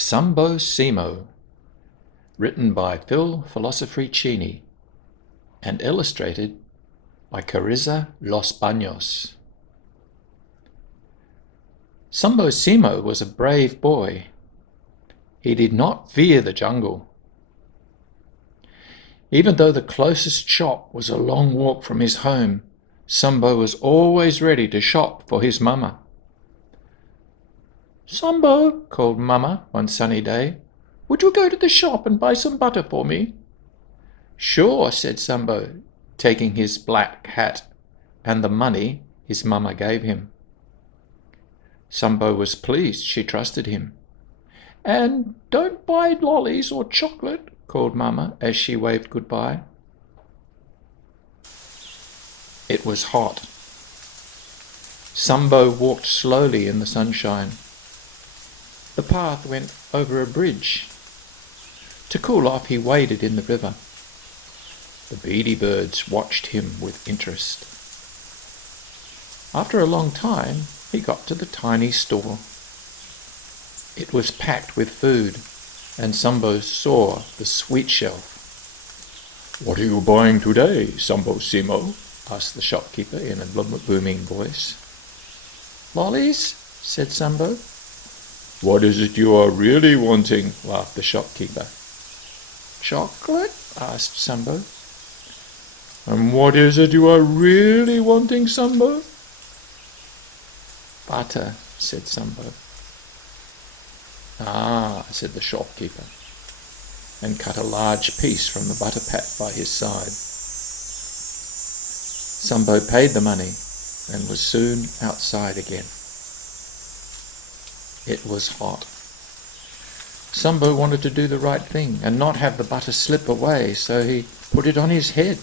Sambo Semo, written by Philosofree Cheney and illustrated by Carizza Los Baños. Sambo Semo was a brave boy. He did not fear the jungle. Even though the closest shop was a long walk from his home, Sambo was always ready to shop for his mama. "Sambo," called Mama one sunny day, "would you go to the shop and buy some butter for me?" "Sure," said Sambo, taking his black hat and the money his mama gave him. Sambo was pleased she trusted him. "And don't buy lollies or chocolate," called Mama as she waved goodbye. It was hot. Sambo walked slowly in the sunshine. The path went over a bridge. To cool off, he waded in the river. The beady birds watched him with interest. After a long time, he got to the tiny store. It was packed with food, and Sambo saw the sweet shelf. "What are you buying today, Sambo Semo?" asked the shopkeeper in a booming voice. "Lollies," said Sambo. "What is it you are really wanting?" laughed the shopkeeper. "Chocolate?" asked Sambo. "And what is it you are really wanting, Sambo?" "Butter," said Sambo. "Ah," said the shopkeeper, and cut a large piece from the butter pat by his side. Sambo paid the money and was soon outside again. It was hot. Sambo wanted to do the right thing and not have the butter slip away, so he put it on his head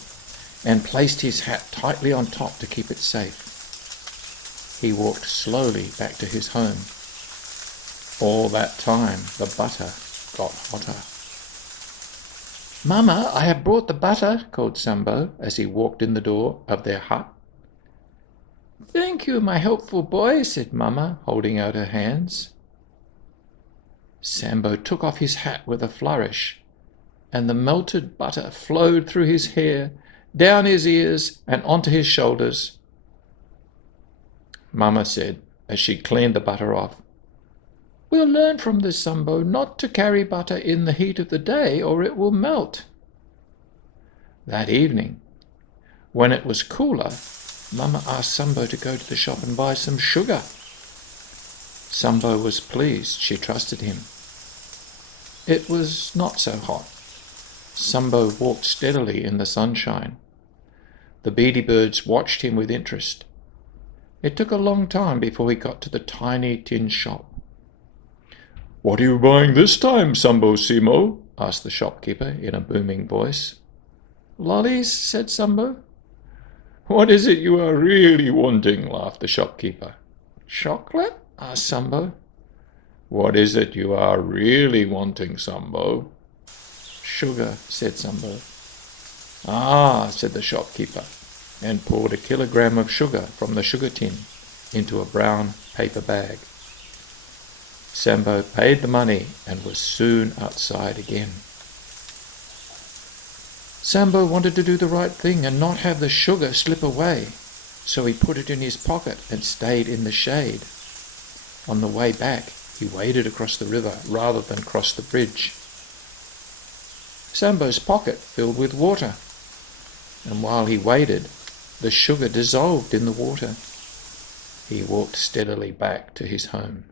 and placed his hat tightly on top to keep it safe. He walked slowly back to his home. All that time the butter got hotter. "Mama, I have brought the butter," called Sambo as he walked in the door of their hut. "Thank you, my helpful boy," said Mama, holding out her hands. Sambo took off his hat with a flourish, and the melted butter flowed through his hair, down his ears, and onto his shoulders. Mama said, as she cleaned the butter off, "We'll learn from this, Sambo, not to carry butter in the heat of the day, or it will melt." That evening, when it was cooler, Mama asked Sambo to go to the shop and buy some sugar. Sambo was pleased she trusted him. It was not so hot. Sambo walked steadily in the sunshine. The beady birds watched him with interest. It took a long time before he got to the tiny tin shop. "What are you buying this time, Sambo Semo?" asked the shopkeeper in a booming voice. "Lollies," said Sambo. "What is it you are really wanting?" laughed the shopkeeper. "Chocolate?" asked Sambo. "What is it you are really wanting, Sambo?" "Sugar," said Sambo. "Ah," said the shopkeeper, and poured a kilogram of sugar from the sugar tin into a brown paper bag. Sambo paid the money and was soon outside again. Sambo wanted to do the right thing and not have the sugar slip away, so he put it in his pocket and stayed in the shade. On the way back, he waded across the river rather than cross the bridge. Sambo's pocket filled with water, and while he waded, the sugar dissolved in the water. He walked steadily back to his home.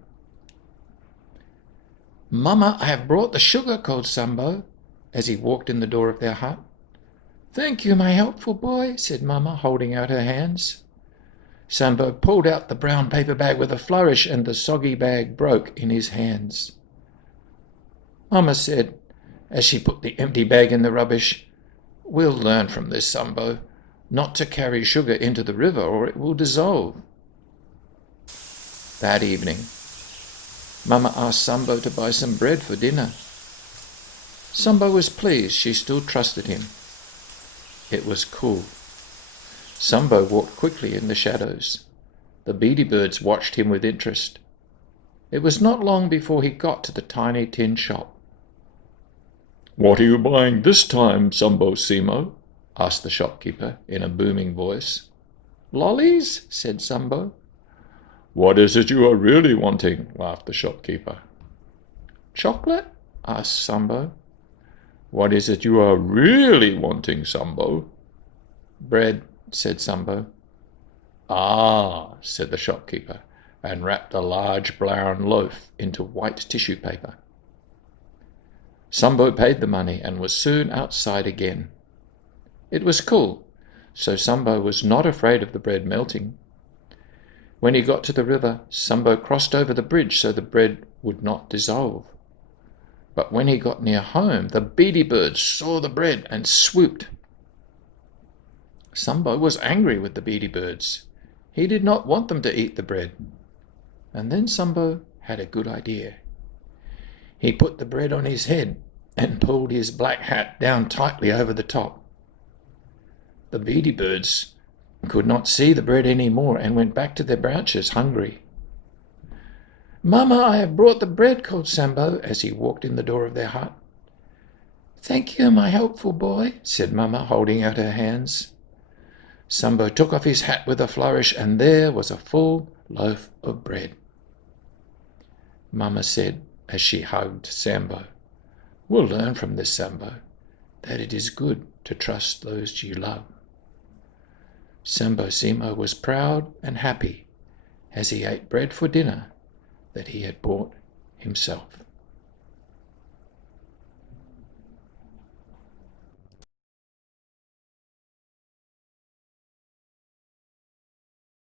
"Mama, I have brought the sugar," called Sambo as he walked in the door of their hut. "Thank you, my helpful boy," said Mama, holding out her hands. Sambo pulled out the brown paper bag with a flourish, and the soggy bag broke in his hands. Mama said, as she put the empty bag in the rubbish, "We'll learn from this, Sambo, not to carry sugar into the river or it will dissolve." That evening, Mama asked Sambo to buy some bread for dinner. Sambo was pleased she still trusted him. It was cool. Sambo walked quickly in the shadows. The beady birds watched him with interest. It was not long before he got to the tiny tin shop. "What are you buying this time, Sambo Semo?" asked the shopkeeper in a booming voice. "Lollies?" said Sambo. "What is it you are really wanting?" laughed the shopkeeper. "Chocolate?" asked Sambo. "What is it you are really wanting, Sambo?" "Bread," said Sambo. "Ah," said the shopkeeper, and wrapped a large brown loaf into white tissue paper. Sambo paid the money and was soon outside again. It was cool, so Sambo was not afraid of the bread melting. When he got to the river, Sambo crossed over the bridge so the bread would not dissolve. But when he got near home, the beady birds saw the bread and swooped. Sambo was angry with the beady birds. He did not want them to eat the bread. And then Sambo had a good idea. He put the bread on his head and pulled his black hat down tightly over the top. The beady birds could not see the bread any more and went back to their branches hungry. "Mama, I have brought the bread," called Sambo as he walked in the door of their hut. "Thank you, my helpful boy," said Mama, holding out her hands. Sambo took off his hat with a flourish, and there was a full loaf of bread. Mama said as she hugged Sambo, "We'll learn from this, Sambo, that it is good to trust those you love." Sambo Semo was proud and happy as he ate bread for dinner that he had bought himself.